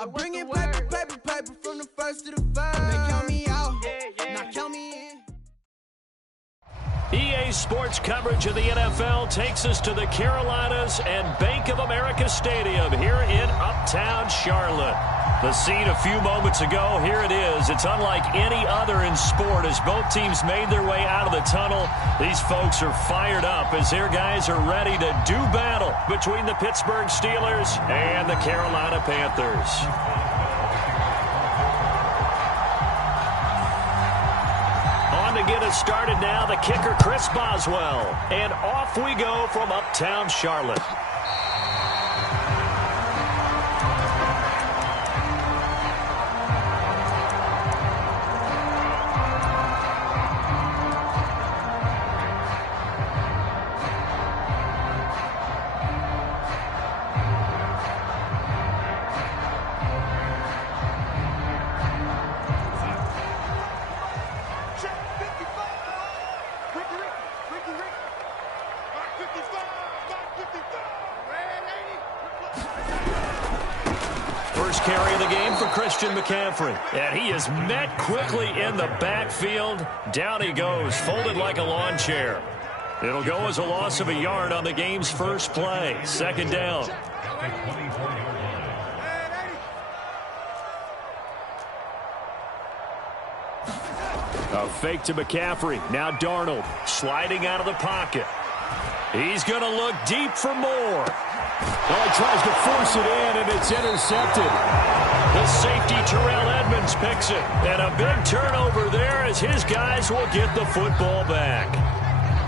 I bring in paper, paper, paper from the first to the third. They count me out, now count me in. EA Sports coverage of the NFL takes us to the Carolinas and Bank of America Stadium here in Uptown Charlotte. The scene a few moments ago, here it is. It's unlike any other in sport as both teams made their way out of the tunnel. These folks are fired up as their guys are ready to do battle between the Pittsburgh Steelers and the Carolina Panthers. On to get us started now, the kicker, Chris Boswell. And off we go from Uptown Charlotte. First carry of the game for Christian McCaffrey. And he is met quickly in the backfield. Down he goes, folded like a lawn chair. It'll go as a loss of a yard on the game's first play. Second down. A fake to McCaffrey. Now Darnold sliding out of the pocket. He's going to look deep for more. Well, he tries to force it in, and it's intercepted. The safety, Terrell Edmonds, picks it. And a big turnover there as his guys will get the football back.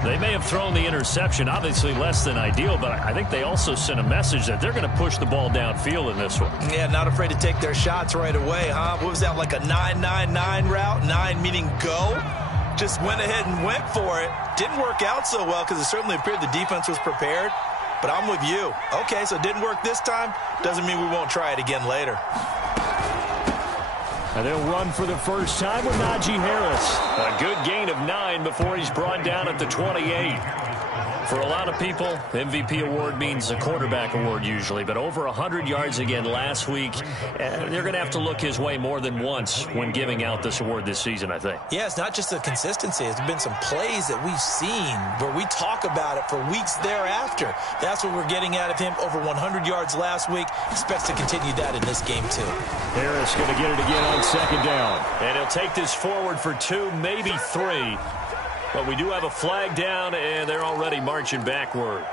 They may have thrown the interception, obviously less than ideal, but I think they also sent a message that they're going to push the ball downfield in this one. Yeah, not afraid to take their shots right away, huh? What was that, like a 9-9-9 route? 9 meaning go? Just went ahead and went for it. Didn't work out so well because it certainly appeared the defense was prepared. But I'm with you. Okay, so it didn't work this time. Doesn't mean we won't try it again later. And they'll run for the first time with Najee Harris. A good gain of 9 before he's brought down at the 28. For a lot of people, MVP award means a quarterback award usually, but over 100 yards again last week. They're going to have to look his way more than once when giving out this award this season, I think. Yeah, it's not just the consistency. It's been some plays that we've seen where we talk about it for weeks thereafter. That's what we're getting out of him. Over 100 yards last week. Expects to continue that in this game, too. Harris going to get it again on second down. And he'll take this forward for 2, maybe 3. But we do have a flag down, and they're already marching backward.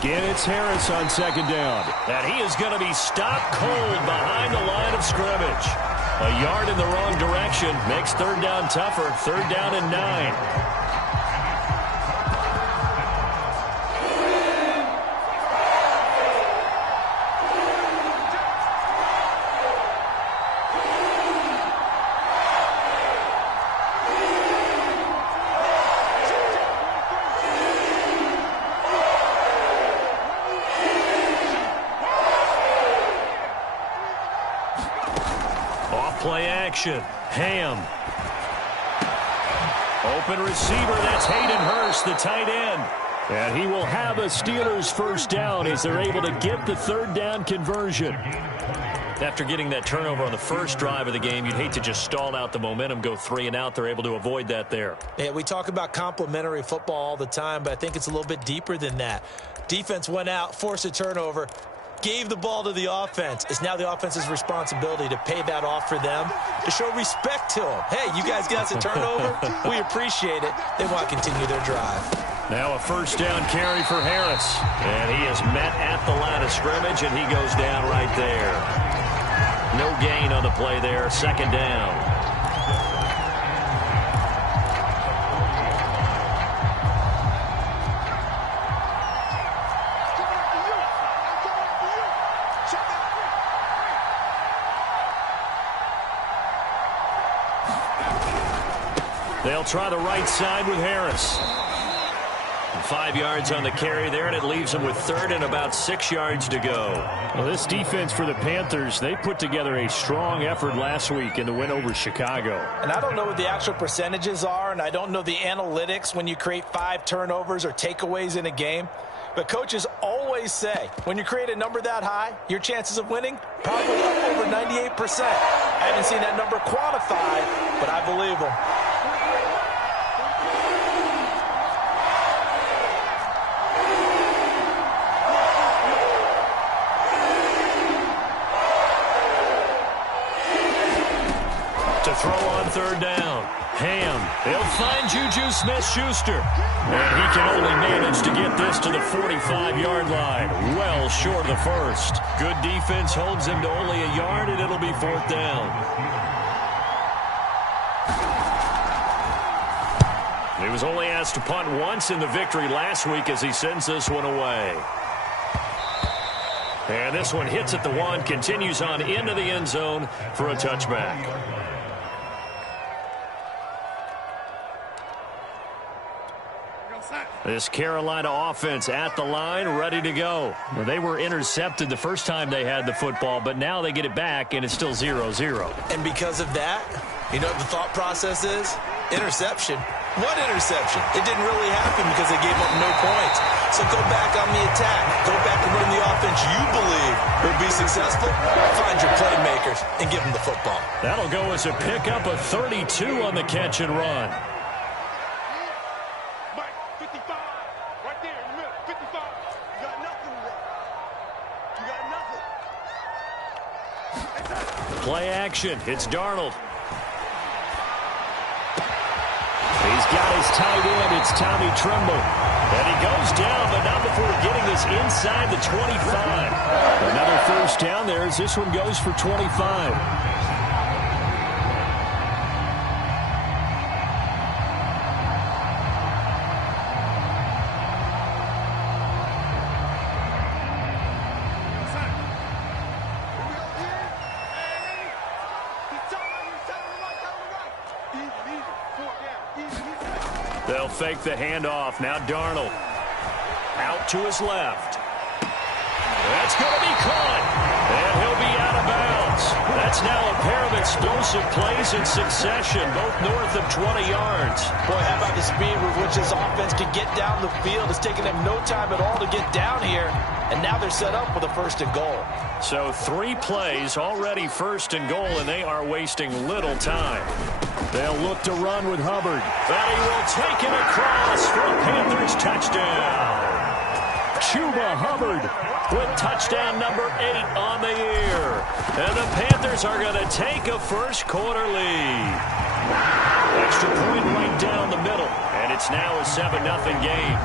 Again, it's Harris on second down. And he is going to be stopped cold behind the line of scrimmage. A yard in the wrong direction makes third down tougher. Third down and 9. Play action. Ham. Open receiver. That's Hayden Hurst, the tight end. And he will have a Steelers first down as they're able to get the third down conversion. After getting that turnover on the first drive of the game, you'd hate to just stall out the momentum, go 3 and out. They're able to avoid that there. Yeah, we talk about complementary football all the time, but I think it's a little bit deeper than that. Defense went out, forced a turnover, gave the ball to the offense. It's now the offense's responsibility to pay that off for them, to show respect to them. Hey, you guys got us a turnover. We appreciate it. They want to continue their drive. Now a first down carry for Harris. And he is met at the line of scrimmage, and he goes down right there. No gain on the play there. Second down. They'll try the right side with Harris. 5 yards on the carry there, and it leaves them with third and about 6 yards to go. Well, this defense for the Panthers, they put together a strong effort last week in the win over Chicago. And I don't know what the actual percentages are, and I don't know the analytics when you create 5 turnovers or takeaways in a game. But coaches always say, when you create a number that high, your chances of winning probably up over 98%. I haven't seen that number quantified, but I believe them. To throw on third down. Ham. They'll find Juju Smith-Schuster. And he can only manage to get this to the 45-yard line. Well short of the first. Good defense holds him to only a yard, and it'll be fourth down. He was only asked to punt once in the victory last week as he sends this one away. And this one hits at the 1, continues on into the end zone for a touchback. This Carolina offense at the line, ready to go. Well, they were intercepted the first time they had the football, but now they get it back, and it's still 0-0. And because of that, you know what the thought process is? Interception. What interception? It didn't really happen because they gave up no points. So go back on the attack. Go back and run the offense you believe will be successful. Find your playmakers and give them the football. That'll go as a pickup of 32 on the catch and run. Play action. It's Darnold. He's got his tight end. It's Tommy Tremble. And he goes down, but not before getting this inside the 25. Another first down there as this one goes for 25. They'll fake the handoff. Now Darnold out to his left. That's going to be caught. And he'll be out of bounds. That's now a pair of explosive plays in succession, both north of 20 yards. Boy, how about the speed with which this offense can get down the field? It's taken them no time at all to get down here. And now they're set up with a first and goal. So 3 plays already first and goal, and they are wasting little time. They'll look to run with Hubbard. That he will take it across for a Panthers touchdown. Chuba Hubbard with touchdown number 8 on the year. And the Panthers are going to take a first quarter lead. Extra point right down the middle. And it's now a 7-0 game.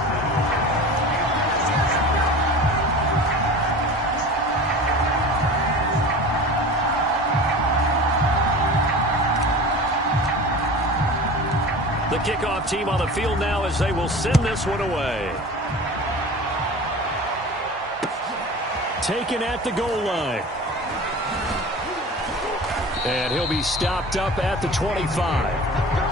The kickoff team on the field now as they will send this one away. Taken at the goal line. And he'll be stopped up at the 25.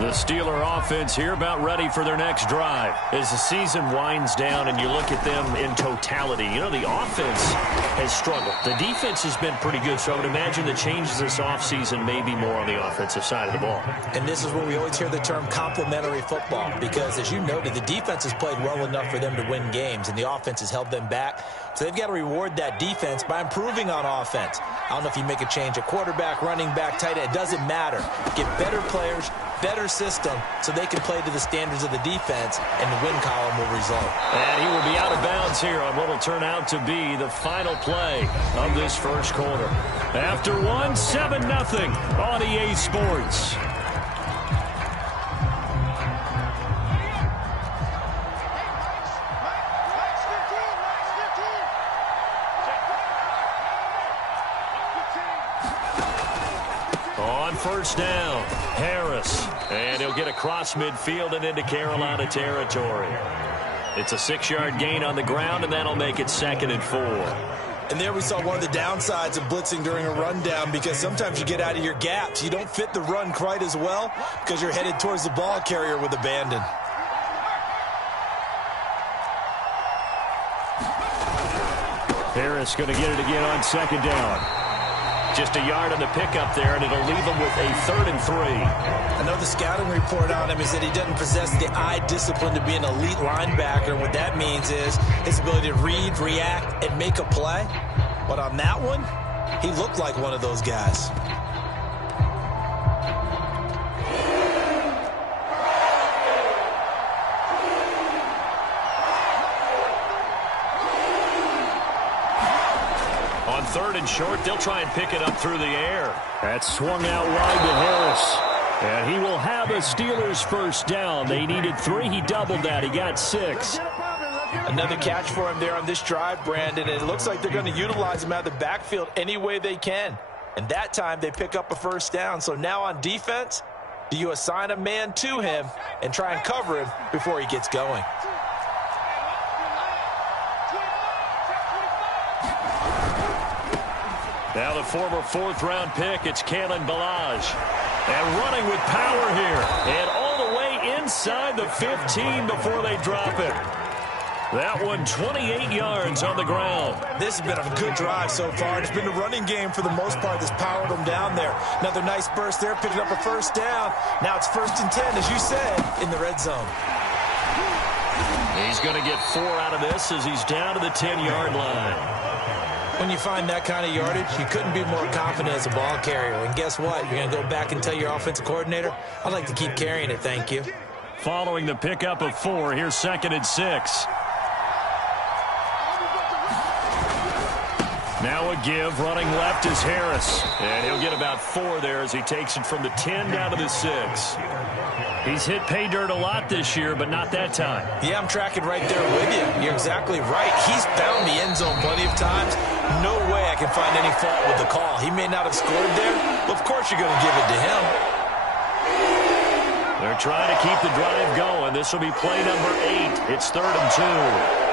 The Steeler offense here about ready for their next drive. As the season winds down and you look at them in totality, you know, the offense has struggled. The defense has been pretty good, so I would imagine the changes this offseason may be more on the offensive side of the ball. And this is where we always hear the term complementary football because, as you noted, the defense has played well enough for them to win games, and the offense has held them back. So they've got to reward that defense by improving on offense. I don't know if you make a change at quarterback, running back, tight end. It doesn't matter. Get better players, better system, so they can play to the standards of the defense, and the win column will result. And he will be out of bounds here on what will turn out to be the final play of this first quarter. After 7-0 on EA Sports. On first down, Harris. And he'll get across midfield and into Carolina territory. It's a 6-yard gain on the ground, and that'll make it 2nd and 4. And there we saw one of the downsides of blitzing during a rundown, because sometimes you get out of your gaps. You don't fit the run quite as well because you're headed towards the ball carrier with abandon. Harris going to get it again on 2nd down. Just a yard on the pickup there, and it'll leave him with a 3rd and 3. I know the scouting report on him is that he doesn't possess the eye discipline to be an elite linebacker. What that means is his ability to read, react, and make a play. But on that one, he looked like one of those guys. On 3rd and short, they'll try and pick it up through the air. That's swung out wide to Harris. And he will have a Steelers 1st down. They needed 3. He doubled that. He got 6. Another catch for him there on this drive, Brandon. And it looks like they're going to utilize him out of the backfield any way they can. And that time they pick up a 1st down. So now on defense, do you assign a man to him and try and cover him before he gets going? Now the former 4th-round pick, it's Kalen Ballage. And running with power here. And all the way inside the 15 before they drop it. That one 28 yards on the ground. This has been a good drive so far. It's been a running game for the most part that's powered them down there. Another nice burst there, picking up a 1st down. Now it's 1st and 10, as you said, in the red zone. He's going to get 4 out of this as he's down to the 10-yard line. When you find that kind of yardage, you couldn't be more confident as a ball carrier. And guess what? You're going to go back and tell your offensive coordinator, I'd like to keep carrying it, thank you. Following the pickup of 4, here's 2nd and 6. Now a give, running left is Harris. And he'll get about 4 there as he takes it from the 10 down to the 6. He's hit pay dirt a lot this year, but not that time. Yeah, I'm tracking right there with you. You're exactly right. He's found the end zone plenty of times. No way I can find any fault with the call. He may not have scored there, but of course you're going to give it to him. They're trying to keep the drive going. This will be play number 8. It's 3rd and 2.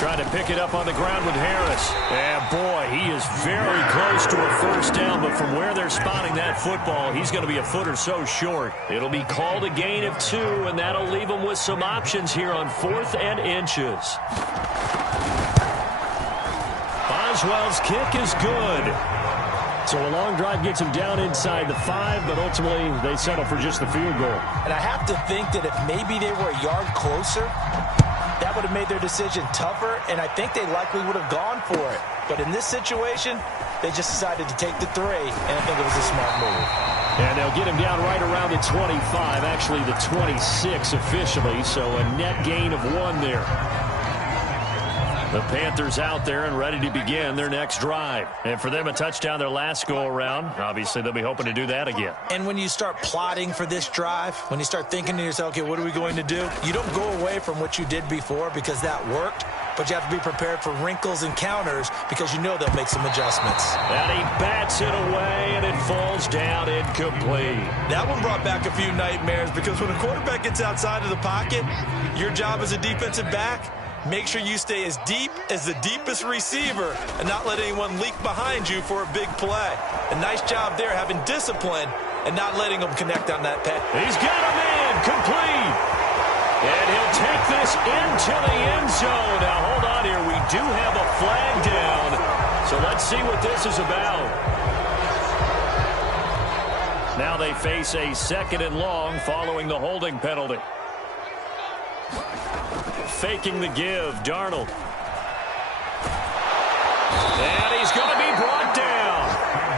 Trying to pick it up on the ground with Harris. And boy, he is very close to a 1st down, but from where they're spotting that football, he's going to be a foot or so short. It'll be called a gain of 2, and that'll leave him with some options here on 4th and inches. Boswell's kick is good. So a long drive gets him down inside the 5, but ultimately they settle for just the field goal. And I have to think that if maybe they were a yard closer, that would have made their decision tougher, and I think they likely would have gone for it. But in this situation, they just decided to take the 3, and I think it was a smart move. And they'll get him down right around the 25, actually the 26 officially, so a net gain of 1 there. The Panthers out there and ready to begin their next drive. And for them, a touchdown their last go-around. Obviously, they'll be hoping to do that again. And when you start plotting for this drive, when you start thinking to yourself, okay, what are we going to do? You don't go away from what you did before because that worked, but you have to be prepared for wrinkles and counters because you know they'll make some adjustments. And he bats it away, and it falls down incomplete. That one brought back a few nightmares because when a quarterback gets outside of the pocket, your job as a defensive back, make sure you stay as deep as the deepest receiver and not let anyone leak behind you for a big play. A nice job there having discipline and not letting them connect on that pass. He's got him in, complete. And he'll take this into the end zone. Now, hold on here. We do have a flag down. So let's see what this is about. Now they face a 2nd and long following the holding penalty. Faking the give, Darnold. And he's going to be brought down.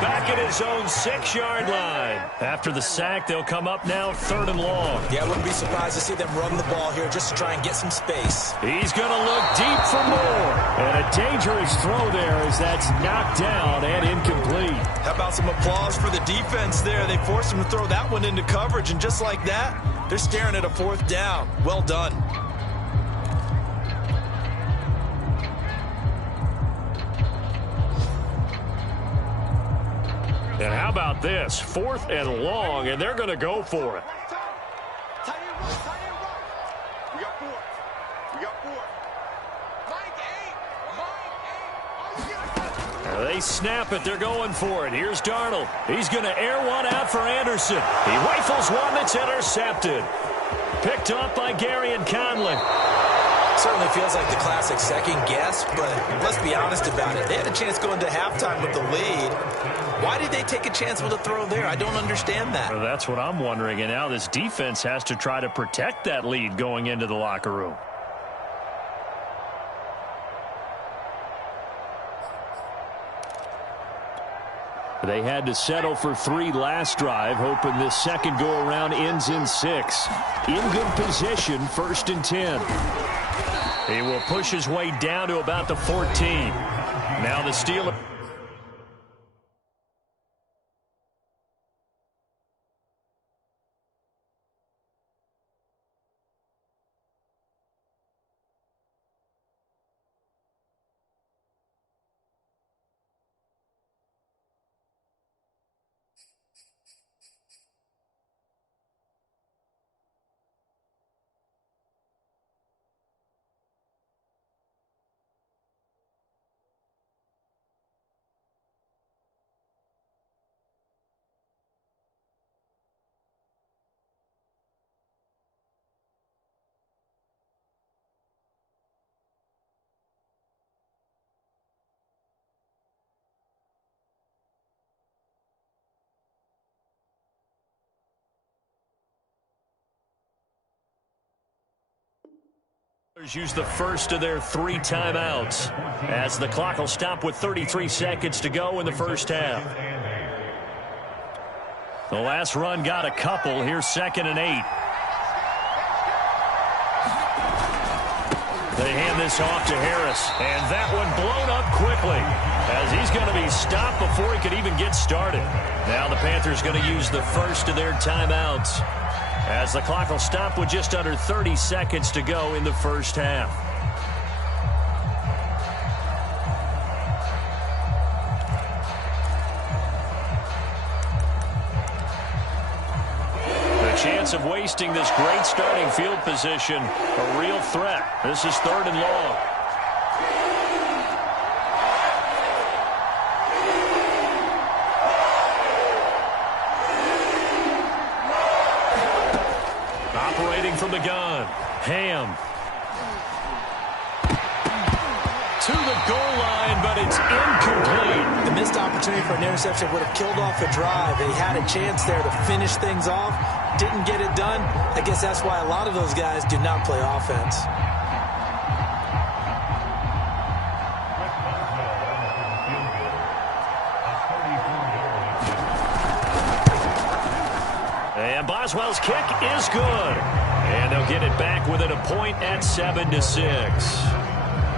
Back at his own 6-yard line. After the sack, they'll come up now 3rd and long. Yeah, I wouldn't be surprised to see them run the ball here just to try and get some space. He's going to look deep for more. And a dangerous throw there as that's knocked down and incomplete. How about some applause for the defense there? They forced him to throw that one into coverage, and just like that, they're staring at a 4th down. Well done. about this? 4th and long, and they're going to go for it. They snap it. They're going for it. Here's Darnold. He's going to air one out for Anderson. He rifles one that's intercepted. Picked up by Gary and Conley. Certainly feels like the classic second guess, but let's be honest about it. They had a chance going to halftime with the lead. Why did they take a chance with a throw there? I don't understand that. Well, that's what I'm wondering. And now this defense has to try to protect that lead going into the locker room. They had to settle for 3 last drive, hoping this second go-around ends in 6. In good position, 1st and 10. He will push his way down to about the 14. Now the Steelers. Use the first of their 3 timeouts as the clock will stop with 33 seconds to go in the first half. The last run got a couple. Here's 2nd and 8. They hand this off to Harris, and that one blown up quickly as he's going to be stopped before he could even get started. Now the Panthers going to use the first of their timeouts as the clock will stop with just under 30 seconds to go in the first half. The chance of wasting this great starting field position, a real threat. This is 3rd and long. From the gun, Ham to the goal line, but it's incomplete. The missed opportunity for an interception would have killed off the drive. They had a chance there to finish things off, didn't get it done. I guess that's why a lot of those guys do not play offense. And Boswell's kick is good. And they'll get it back within a point at 7-6.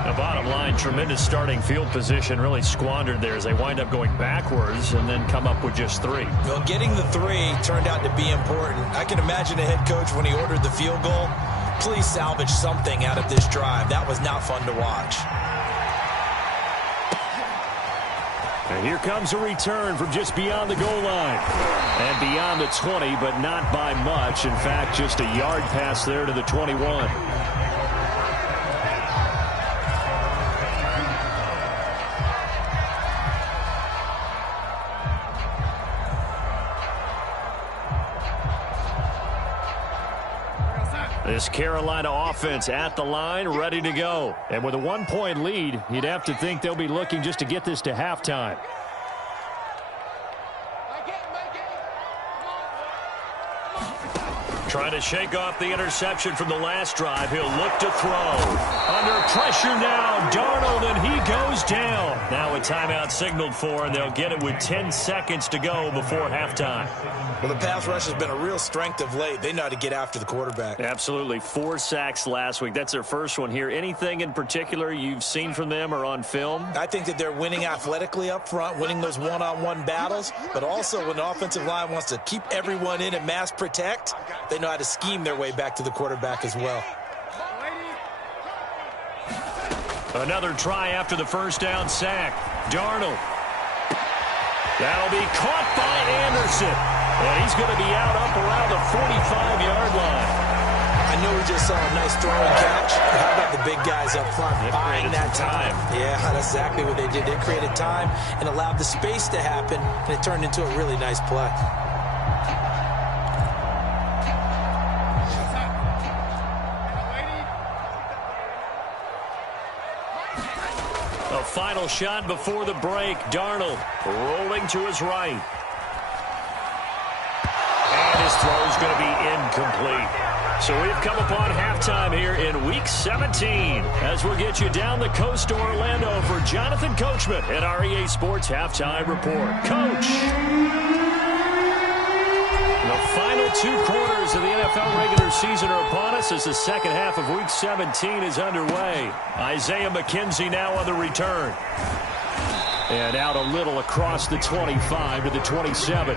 The bottom line, tremendous starting field position, really squandered there as they wind up going backwards and then come up with just 3. Well, getting the 3 turned out to be important. I can imagine a head coach when he ordered the field goal. Please salvage something out of this drive. That was not fun to watch. And here comes a return from just beyond the goal line. And beyond the 20, but not by much. In fact, just a yard pass there to the 21. This Carolina offense at the line, ready to go. And with a 1-point lead, you'd have to think they'll be looking just to get this to halftime. Trying to shake off the interception from the last drive. He'll look to throw. Under pressure now, Darnold, and he goes down. Now a timeout signaled for, and they'll get it with 10 seconds to go before halftime. Well, the pass rush has been a real strength of late. They know how to get after the quarterback. Absolutely. 4 sacks last week. That's their first one here. Anything in particular you've seen from them or on film? I think that they're winning athletically up front, winning those one-on-one battles, but also when the offensive line wants to keep everyone in and mass protect, they know how to scheme their way back to the quarterback as well. Another try after the first down sack. Darnold. That'll be caught by Anderson. And he's going to be out up around the 45-yard line. I know we just saw a nice throw and catch. But how about the big guys up front buying that time? Yeah, that's exactly what they did. They created time and allowed the space to happen, and it turned into a really nice play. A final shot before the break. Darnold rolling to his right. And his throw is going to be incomplete. So we've come upon halftime here in Week 17 as we'll get you down the coast to Orlando for Jonathan Coachman at our EA Sports Halftime Report. Coach! The final 2 quarters of the NFL regular season are upon us as the second half of Week 17 is underway. Isaiah McKenzie now on the return. And out a little across the 25 to the 27.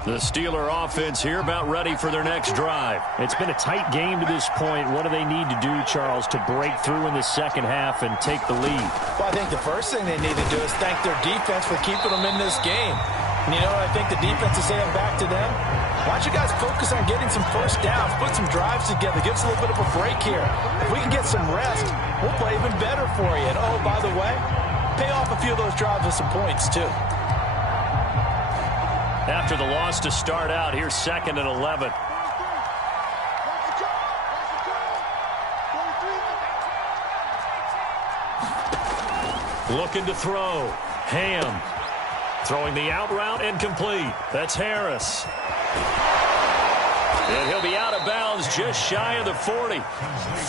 The Steeler offense here about ready for their next drive. It's been a tight game to this point. What do they need to do, Charles, to break through in the second half and take the lead? Well, I think the first thing they need to do is thank their defense for keeping them in this game. And you know what I think the defense is saying back to them? Why don't you guys focus on getting some first downs, put some drives together, give us a little bit of a break here. If we can get some rest, we'll play even better for you. And, oh, by the way, pay off a few of those drives with some points, too. After the loss to start out, here's 2nd and 11. Looking to throw. Ham. Throwing the out route and complete. That's Harris. And he'll be out of bounds just shy of the 40.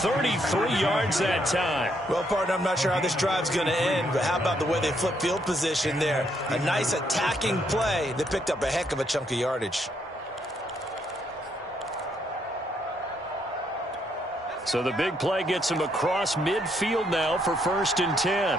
33 yards that time. Well, partner, I'm not sure how this drive's going to end, but how about the way they flip field position there? A nice attacking play. They picked up a heck of a chunk of yardage. So the big play gets him across midfield now for 1st and 10.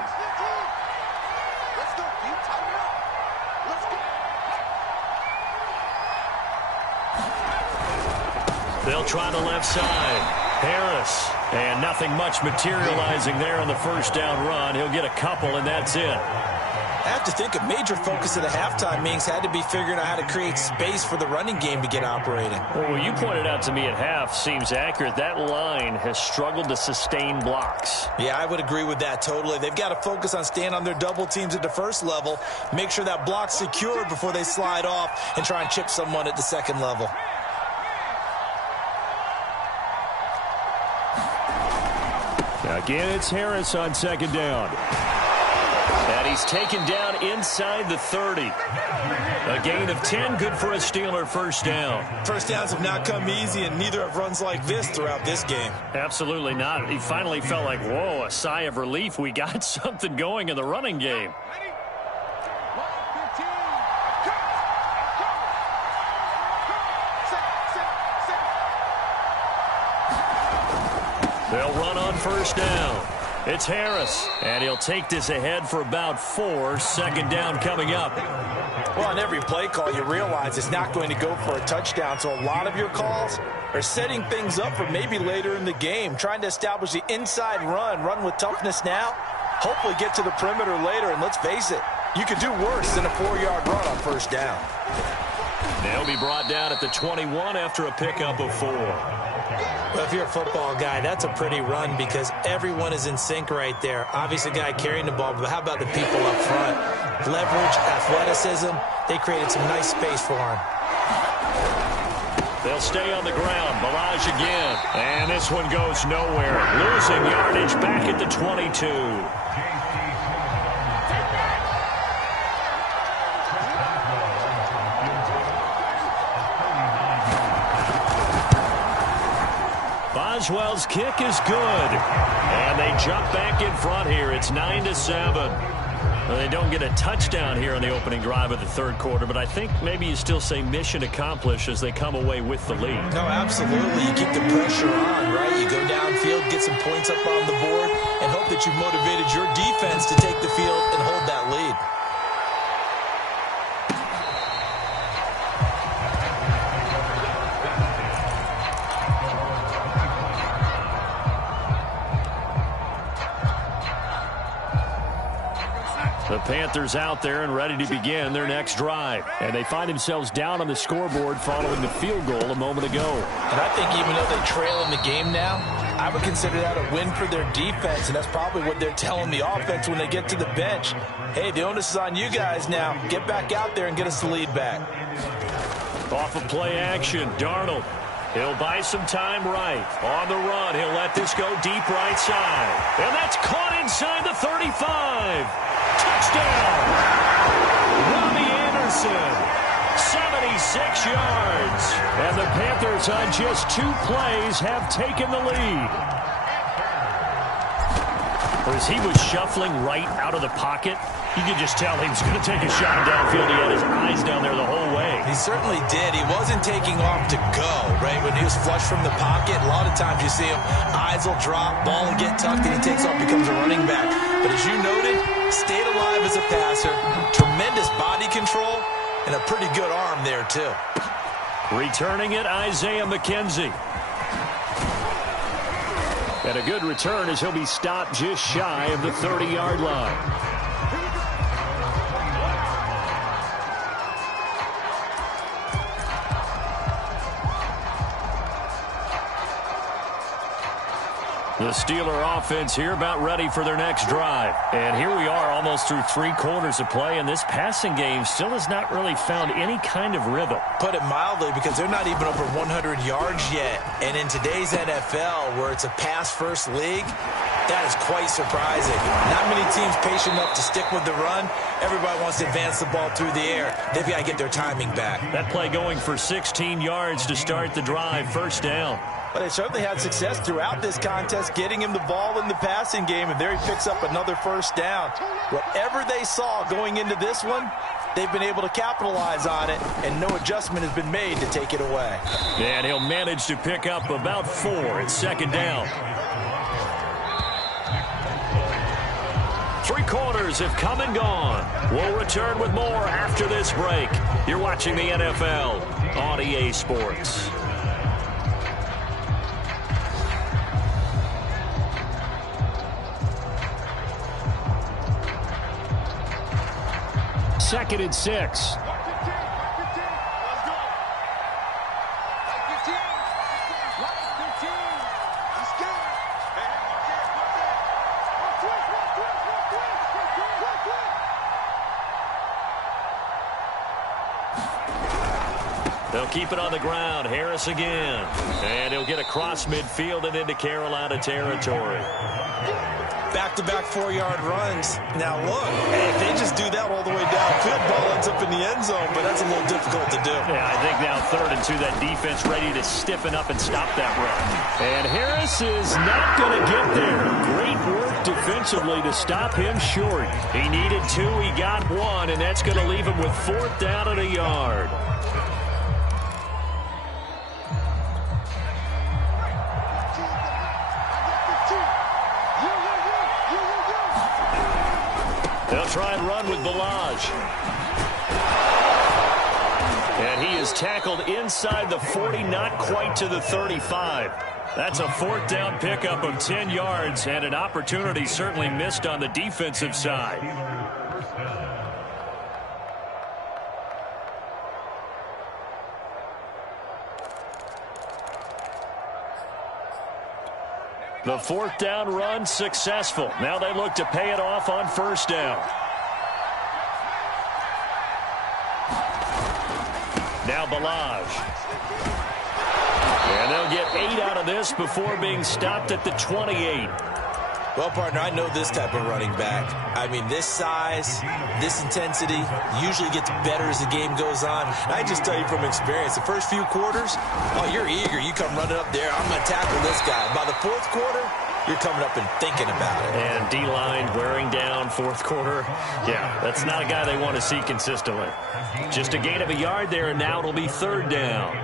They'll try the left side. Harris. And nothing much materializing there on the first down run. He'll get a couple, and that's it. I have to think a major focus of the halftime meetings had to be figuring out how to create space for the running game to get operating. Well, you pointed out to me at half seems accurate. That line has struggled to sustain blocks. Yeah, I would agree with that totally. They've got to focus on staying on their double teams at the first level, make sure that block's secure before they slide off and try and chip someone at the second level. Again, it's Harris on 2nd down. And he's taken down inside the 30. A gain of 10, good for a Steeler first down. First downs have not come easy, and neither have runs like this throughout this game. Absolutely not. He finally felt like, whoa, a sigh of relief. We got something going in the running game. They'll run on first down. It's Harris, and he'll take this ahead for about 4. 2nd down coming up. Well, on every play call, you realize it's not going to go for a touchdown, so a lot of your calls are setting things up for maybe later in the game, trying to establish the inside run with toughness now, hopefully get to the perimeter later, and let's face it, you could do worse than a 4-yard run on first down. They'll be brought down at the 21 after a pickup of 4. Well, if you're a football guy, that's a pretty run because everyone is in sync right there. Obviously, a guy carrying the ball, but how about the people up front? Leverage, athleticism, they created some nice space for him. They'll stay on the ground. Balaj again. And this one goes nowhere. Losing yardage back at the 22. Boswell's kick is good. And they jump back in front here. It's 9-7. Well, they don't get a touchdown here on the opening drive of the 3rd quarter, but I think maybe you still say mission accomplished as they come away with the lead. No, absolutely. You keep the pressure on, right? You go downfield, get some points up on the board, and hope that you've motivated your defense to take the field and hold that lead. The Panthers out there and ready to begin their next drive. And they find themselves down on the scoreboard following the field goal a moment ago. And I think even though they trail in the game now, I would consider that a win for their defense, and that's probably what they're telling the offense when they get to the bench. Hey, the onus is on you guys now. Get back out there and get us the lead back. Off of play action, Darnold. He'll buy some time right. On the run, he'll let this go deep right side. And that's caught inside the 35. Touchdown! Robbie Anderson, 76 yards. And the Panthers on just 2 plays have taken the lead. As he was shuffling right out of the pocket, you could just tell he was going to take a shot downfield. He had his eyes down there the whole way. He certainly did. He wasn't taking off to go, right? When he was flush from the pocket, a lot of times you see him, eyes will drop, ball will get tucked, and he takes off, becomes a running back. But as you noted, stayed alive as a passer, tremendous body control, and a pretty good arm there, too. Returning it, Isaiah McKenzie. And a good return as he'll be stopped just shy of the 30-yard line. The Steeler offense here about ready for their next drive. And here we are almost through 3 quarters of play, and this passing game still has not really found any kind of rhythm. Put it mildly, because they're not even over 100 yards yet. And in today's NFL, where it's a pass-first league, that is quite surprising. Not many teams patient enough to stick with the run. Everybody wants to advance the ball through the air. They've got to get their timing back. That play going for 16 yards to start the drive, first down. But they certainly had success throughout this contest, getting him the ball in the passing game, and there he picks up another first down. Whatever they saw going into this one, they've been able to capitalize on it, and no adjustment has been made to take it away. And he'll manage to pick up about 4 at second down. 3 quarters have come and gone. We'll return with more after this break. You're watching the NFL on EA Sports. Second and 6. They'll keep it on the ground. Harris again. And he'll get across midfield and into Carolina territory. Back-to-back 4-yard runs. Now look, hey, if they just do that all the way downfield, ball ends up in the end zone, but that's a little difficult to do. Yeah, I think now 3rd and 2, that defense ready to stiffen up and stop that run. And Harris is not going to get there. Great work defensively to stop him short. He needed 2, he got 1, and that's going to leave him with 4th down and a yard. They'll try and run with Balaj. And he is tackled inside the 40, not quite to the 35. That's a 4th down pickup of 10 yards and an opportunity certainly missed on the defensive side. The 4th down run successful. Now they look to pay it off on 1st down. Now Balaj. And they'll get 8 out of this before being stopped at the 28. Well, partner, I know this type of running back. I mean, this size, this intensity usually gets better as the game goes on. And I just tell you from experience, the first few quarters, oh, you're eager. You come running up there. I'm going to tackle this guy. By the 4th quarter, you're coming up and thinking about it. And D-line wearing down 4th quarter. Yeah, that's not a guy they want to see consistently. Just a gain of a yard there, and now it'll be 3rd down.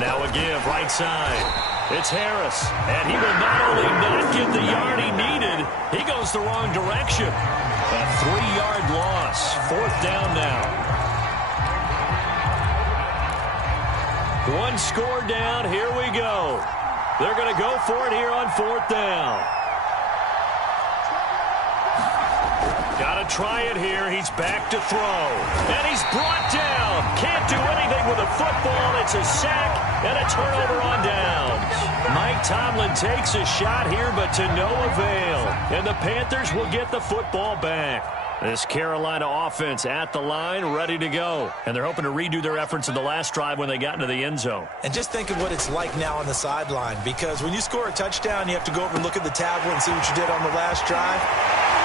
Now a give right side. It's Harris, and he will not only not get the yard he needed, he goes the wrong direction. A 3-yard loss. 4th down now. One score down. Here we go. They're going to go for it here on 4th down. Got to try it here. He's back to throw. And he's brought down. Can't do anything with a football. It's a sack and a turnover on downs. Mike Tomlin takes a shot here, but to no avail. And the Panthers will get the football back. This Carolina offense at the line, ready to go. And they're hoping to redo their efforts in the last drive when they got into the end zone. And just think of what it's like now on the sideline, because when you score a touchdown, you have to go over and look at the tablet and see what you did on the last drive.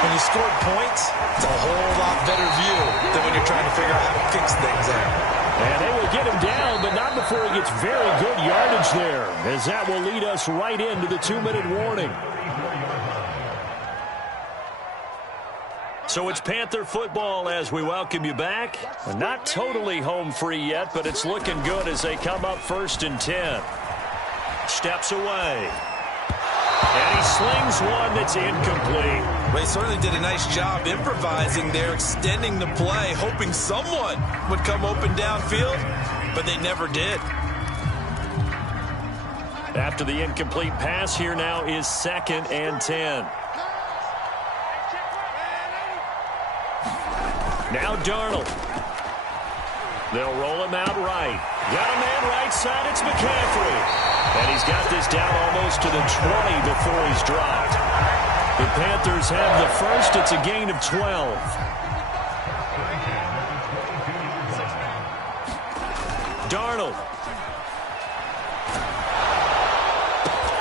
When you scored points, it's a whole lot better view than when you're trying to figure out how to fix things there. And they will get him down, but not before he gets very good yardage there, as that will lead us right into the 2-minute warning. So it's Panther football as we welcome you back. Not totally home free yet, but it's looking good as they come up 1st and 10. Steps away. And he slings one that's incomplete. Well, he certainly did a nice job improvising there, extending the play, hoping someone would come open downfield, but they never did. After the incomplete pass, here now is 2nd and 10. Now Darnold. They'll roll him out right. Got a man right side. It's McCaffrey. And he's got this down almost to the 20 before he's dropped. The Panthers have the first. It's a gain of 12. Darnold.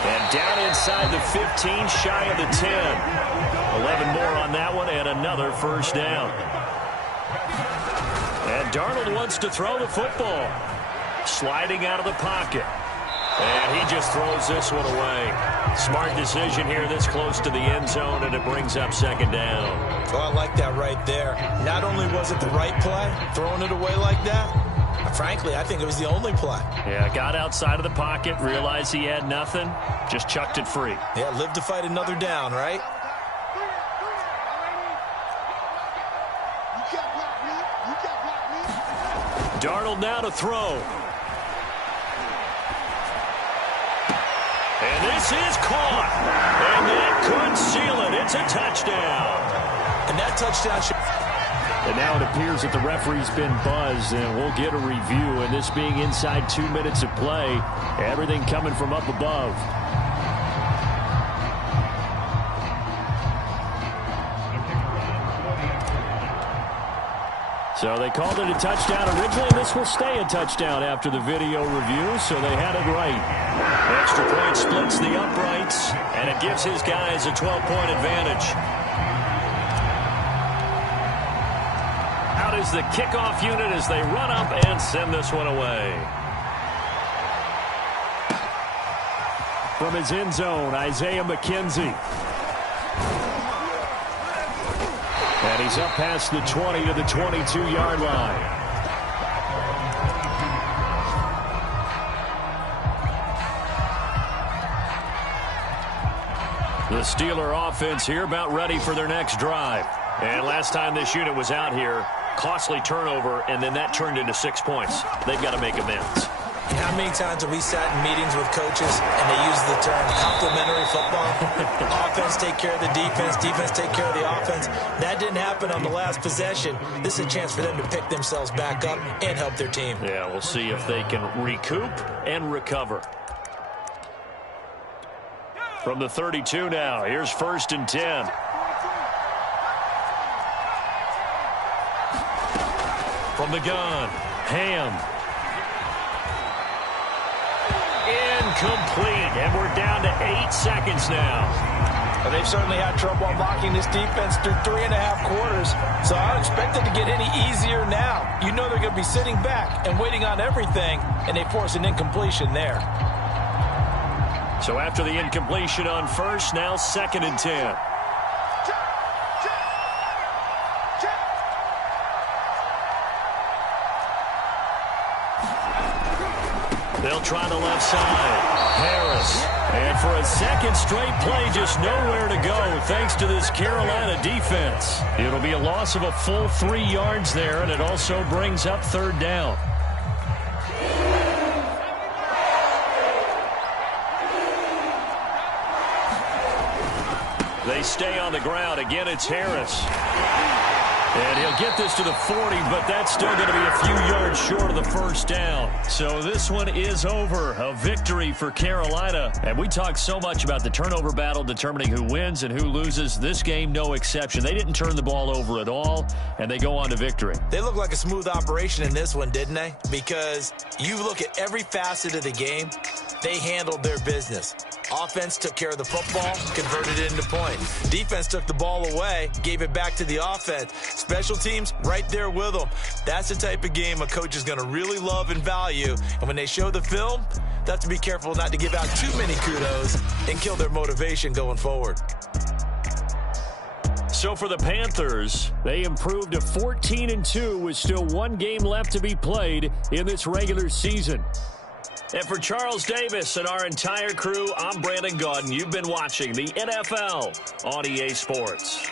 And down inside the 15, shy of the 10. 11 more on that one, and another 1st down. And Darnold wants to throw the football. Sliding out of the pocket. And he just throws this one away. Smart decision here this close to the end zone, and it brings up 2nd down. Oh, I like that right there. Not only was it the right play, throwing it away like that, frankly, I think it was the only play. Yeah, got outside of the pocket, realized he had nothing, just chucked it free. Yeah, live to fight another down, right? Darnold now to throw. And this is caught. And that could seal it. It's a touchdown. And that touchdown should... And now it appears that the referee's been buzzed, and we'll get a review. And this being inside 2 minutes of play, everything coming from up above. So they called it a touchdown originally. This will stay a touchdown after the video review, so they had it right. Extra point splits the uprights, and it gives his guys a 12-point advantage. Out is the kickoff unit as they run up and send this one away. From his end zone, Isaiah McKenzie. And he's up past the 20 to the 22-yard line. The Steeler offense here about ready for their next drive. And last time this unit was out here, costly turnover, and then that turned into 6 points. They've got to make amends. How many times have we sat in meetings with coaches and they use the term complementary football? Offense take care of the defense, defense take care of the offense. That didn't happen on the last possession. This is a chance for them to pick themselves back up and help their team. Yeah, we'll see if they can recoup and recover. From the 32 now, here's 1st and 10. From the gun, Ham. Incomplete, and we're down to 8 seconds now. Well, they've certainly had trouble unlocking this defense through 3.5 quarters, so I don't expect it to get any easier now. You know they're going to be sitting back and waiting on everything, and they force an incompletion there. So after the incompletion on 1st, now 2nd and 10. They'll try the left side. Harris. And for a second straight play, just nowhere to go thanks to this Carolina defense. It'll be a loss of a full 3 yards there, and it also brings up 3rd down. They stay on the ground. Again, it's Harris. And he'll get this to the 40, but that's still going to be a few yards short of the 1st down. So this one is over. A victory for Carolina. And we talk so much about the turnover battle determining who wins and who loses. This game, no exception. They didn't turn the ball over at all, and they go on to victory. They look like a smooth operation in this one, didn't they? Because you look at every facet of the game, they handled their business. Offense took care of the football, converted it into points. Defense took the ball away, gave it back to the offense. Special teams, right there with them. That's the type of game a coach is going to really love and value. And when they show the film, they have to be careful not to give out too many kudos and kill their motivation going forward. So for the Panthers, they improved to 14-2 with still 1 game left to be played in this regular season. And for Charles Davis and our entire crew, I'm Brandon Gaudin. You've been watching the NFL on EA Sports.